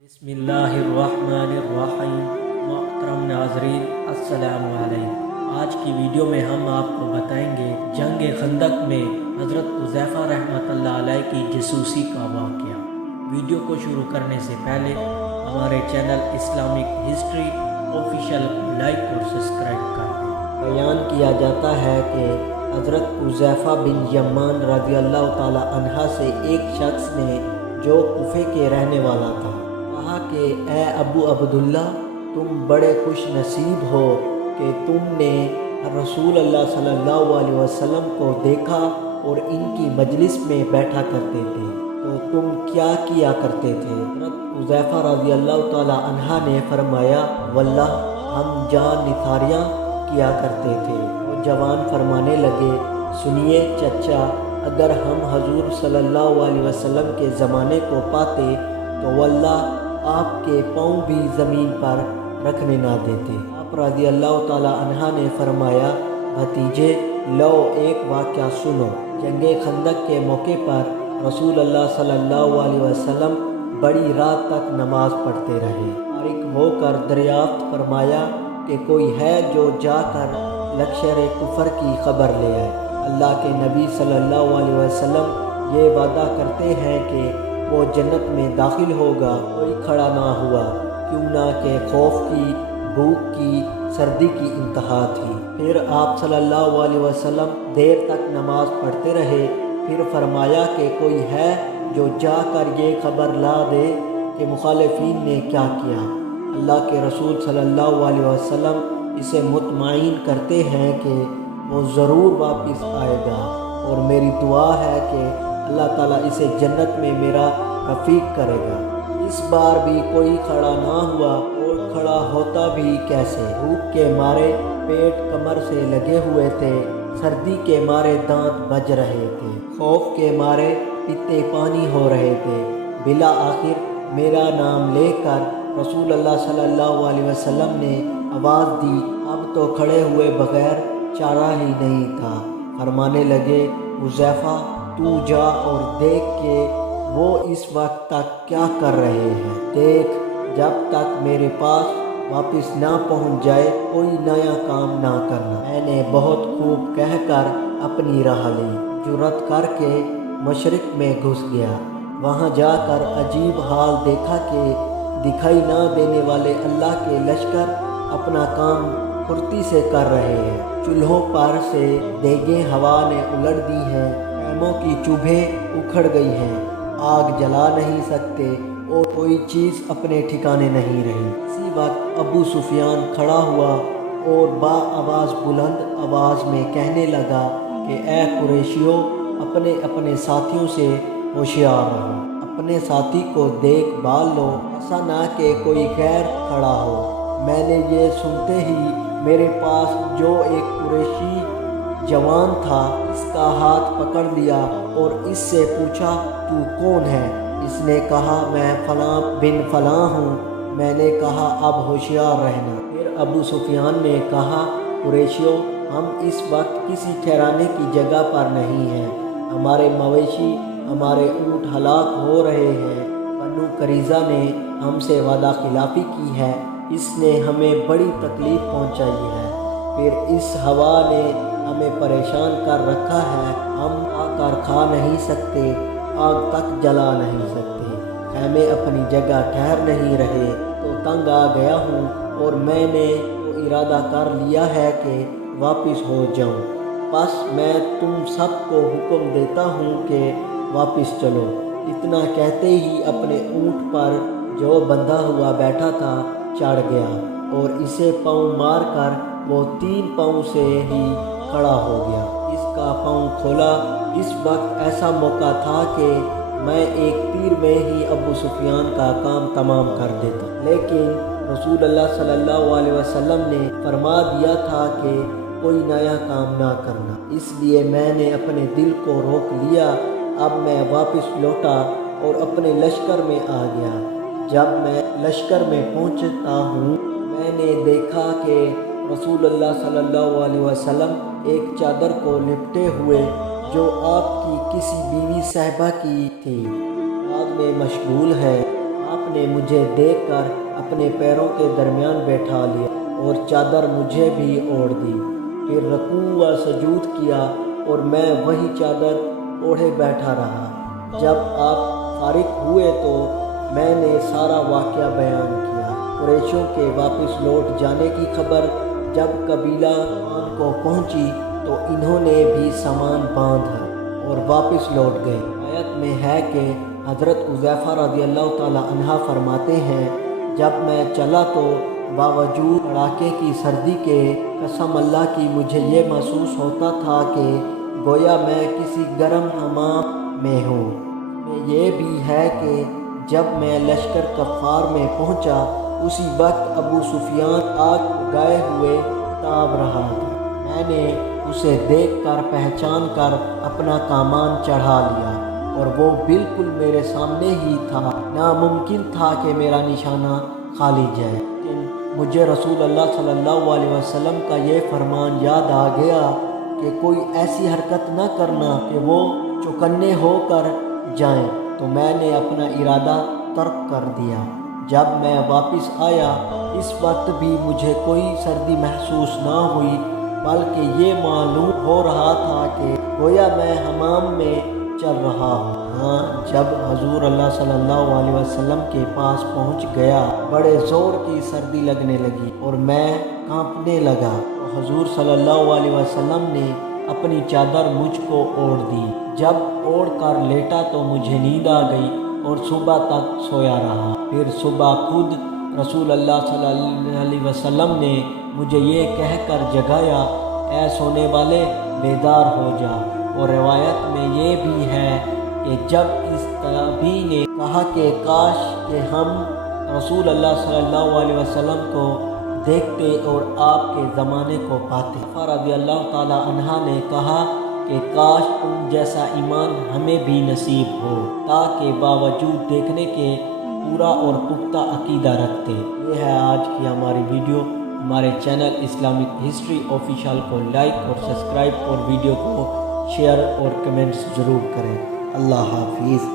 बिस्मिल्लाहिर्रहमानिर्रहीम। मोहतरम नाज़रीन, अस्सलाम वालेकुम। आज की वीडियो में हम आपको बताएंगे जंग खंदक में हज़रत हुज़ैफ़ा रहमतुल्लाह अलैह की जासूसी का वाक़या। वीडियो को शुरू करने से पहले हमारे चैनल इस्लामिक हिस्ट्री ऑफिशियल को लाइक और सब्सक्राइब कर दें। बयान किया जाता है कि हज़रत हुज़ैफ़ा बिन यमान रज़ी अल्लाह ताला अन्हा से एक शख्स ने, जो कूफे के रहने वाला था, कहा कि ए अबू अब्दुल्ला, तुम बड़े खुश नसीब हो कि तुमने रसूल अल्लाह सल्लल्लाहु अलैहि वसल्लम को देखा और इनकी मजलिस में बैठा करते थे, तो तुम क्या किया करते थे? हज़रत हुज़ैफ़ा रज़ी अल्लाह ताला अन्हा ने फरमाया, वल्लाह हम जान निथारियाँ किया करते थे। वो जवान फरमाने लगे, सुनिए चचा, अगर हम हजूर सल्लल्लाहु अलैहि वसल्लम के ज़माने को पाते तो वल्लाह आपके पाँव भी ज़मीन पर रखने ना देते। आप रज़ी अल्लाह ताला अन्हा ने फरमाया, भतीजे लो एक वाक़या सुनो। जंगे खंदक के मौके पर रसूल अल्लाह सल्लल्लाहु अलैहि वसल्लम बड़ी रात तक नमाज पढ़ते रहे। फारिग होकर दरियाफ्त फरमाया कि कोई है जो जाकर लश्कर कुफर की खबर ले आए। अल्लाह के नबी सल्लल्लाहु अलैहि वसल्लम ये वादा करते हैं कि वो जन्नत में दाखिल होगा। कोई खड़ा ना हुआ, क्यों ना कि खौफ की, भूख की, सर्दी की इंतहा थी। फिर आप सल्लल्लाहु अलैहि वसल्लम देर तक नमाज पढ़ते रहे। फिर फरमाया कि कोई है जो जाकर ये खबर ला दे कि मुखालिफिन ने क्या किया। अल्लाह के रसूल सल्लल्लाहु अलैहि वसल्लम इसे मुतमईन करते हैं कि वो ज़रूर वापस आएगा, और मेरी दुआ है कि अल्लाह ताला इसे जन्नत में मेरा रफ़ीक करेगा। इस बार भी कोई खड़ा ना हुआ, और खड़ा होता भी कैसे? भूख के मारे पेट कमर से लगे हुए थे, सर्दी के मारे दांत बज रहे थे, खौफ के मारे पित्ते पानी हो रहे थे। बिला आखिर मेरा नाम लेकर रसूल अल्लाह सल्लल्लाहु अलैहि वसल्लम ने आवाज़ दी। अब तो खड़े हुए बगैर चारा ही नहीं था। फरमाने लगे, हुज़ैफ़ा तू जा और देख के वो इस वक्त तक क्या कर रहे हैं। देख, जब तक मेरे पास वापस ना पहुंच जाए कोई नया काम ना करना। मैंने बहुत खूब कहकर अपनी राह ली, जुर्रत करके मशरिक में घुस गया। वहाँ जाकर अजीब हाल देखा कि दिखाई ना देने वाले अल्लाह के लश्कर अपना काम फुर्ती से कर रहे हैं। चूल्हों पर से देगें हवा ने उलट दी हैं, खैमों की चूल्हें उखड़ गई हैं, आग जला नहीं सकते और कोई चीज़ अपने ठिकाने नहीं रही। इसी वक्त अबू सुफियान खड़ा हुआ और आवाज़ बुलंद आवाज़ में कहने लगा कि ए कुरैशियों, अपने अपने साथियों से होशियार रहो, अपने साथी को देख भाल लो, ऐसा ना कि कोई गैर खड़ा हो। मैंने ये सुनते ही मेरे पास जो एक कुरैशी जवान था, इसका हाथ पकड़ लिया और इससे पूछा, तू कौन है? इसने कहा, मैं फलां बिन फलां हूँ। मैंने कहा, अब होशियार रहना। फिर अबू सुफियान ने कहा, कुरैशियों, हम इस वक्त किसी ठहराने की जगह पर नहीं हैं। हमारे मवेशी, हमारे ऊँट हलाक हो रहे हैं। बनु करीज़ा ने हमसे वादा खिलाफ़ी की है, इसने हमें बड़ी तकलीफ़ पहुँचाई है। फिर इस हवा ने हमें परेशान कर रखा है, हम आकर खा नहीं सकते, आग तक जला नहीं सकते, खैमे अपनी जगह ठहर नहीं रहे, तो तंग आ गया हूँ और मैंने तो इरादा कर लिया है कि वापस हो जाऊँ। बस मैं तुम सबको हुक्म देता हूँ कि वापस चलो। इतना कहते ही अपने ऊँट पर जो बंधा हुआ बैठा था चढ़ गया और इसे पाँव मार कर वो 3 पाँव से ही खड़ा हो गया। इसका पाँव खोला। इस वक्त ऐसा मौका था कि मैं एक तीर में ही अबू सुफियान का काम तमाम कर देता, लेकिन रसूल अल्लाह सल्लल्लाहु अलैहि वसल्लम ने फरमा दिया था कि कोई नया काम ना करना, इसलिए मैंने अपने दिल को रोक लिया। अब मैं वापस लौटा और अपने लश्कर में आ गया। जब मैं लश्कर में पहुंचता हूँ, मैंने देखा कि रसूल अल्लाह सल्लल्लाहु अलैहि वसल्लम एक चादर को लिपटे हुए, जो आपकी किसी बीवी साहिबा की थी, बाद में मशगूल है। آپ نے مجھے دیکھ کر اپنے پیروں کے درمیان بیٹھا لیا اور چادر مجھے بھی اوڑھ دی، پھر رکوع و سجود کیا اور میں وہی چادر اوڑھے بیٹھا رہا۔ جب آپ فارغ ہوئے تو میں نے سارا واقعہ بیان کیا۔ قریشوں کے واپس لوٹ جانے کی خبر جب قبیلہ خان کو پہنچی تو انہوں نے بھی سامان باندھا اور واپس لوٹ گئے۔ آیت میں ہے کہ حضرت حذیفہ رضی اللہ تعالی عنہ فرماتے ہیں، جب میں چلا تو باوجود کڑاکے کی سردی کے قسم اللہ کی مجھے یہ محسوس ہوتا تھا کہ گویا میں کسی گرم حمام میں ہوں۔ یہ بھی ہے کہ جب میں لشکر کفار میں پہنچا اسی وقت ابو سفیان آگ گائے ہوئے تاب رہا تھا۔ میں نے اسے دیکھ کر پہچان کر اپنا کامان چڑھا لیا اور وہ بالکل میرے سامنے ہی تھا۔ ناممکن تھا کہ میرا نشانہ خالی جائے، لیکن مجھے رسول اللہ صلی اللہ علیہ وسلم کا یہ فرمان یاد آ گیا کہ کوئی ایسی حرکت نہ کرنا کہ وہ چوکنے ہو کر جائیں، تو میں نے اپنا ارادہ ترک کر دیا۔ جب میں واپس آیا اس وقت بھی مجھے کوئی سردی محسوس نہ ہوئی، بلکہ یہ معلوم ہو رہا تھا کہ گویا میں حمام میں چل رہا ہوں۔ ہاں، جب حضور اللہ صلی اللہ علیہ وسلم کے پاس پہنچ گیا بڑے زور کی سردی لگنے لگی اور میں کانپنے لگا تو حضور صلی اللہ علیہ وسلم نے اپنی چادر مجھ کو اوڑھ دی۔ جب اوڑھ کر لیٹا تو مجھے نیند آ گئی اور صبح تک سویا رہا۔ پھر صبح خود رسول اللہ صلی اللہ علیہ وسلم نے مجھے یہ کہہ کر جگایا، اے سونے والے بیدار ہو جا۔ اور روایت میں یہ بھی ہے کہ جب اس تابعی نے کہا کہ کاش کہ ہم رسول اللہ صلی اللہ علیہ وسلم کو دیکھتے اور آپ کے زمانے کو پاتے، رضی اللہ تعالی عنہ نے کہا کہ کاش تم جیسا ایمان ہمیں بھی نصیب ہو تاکہ باوجود دیکھنے کے پورا اور پختہ عقیدہ رکھتے۔ یہ ہے آج کی ہماری ویڈیو۔ ہمارے چینل اسلامک ہسٹری آفیشیل کو لائک اور سبسکرائب اور ویڈیو کو شیئر اور کمنٹس ضرور کریں۔ اللہ حافظ۔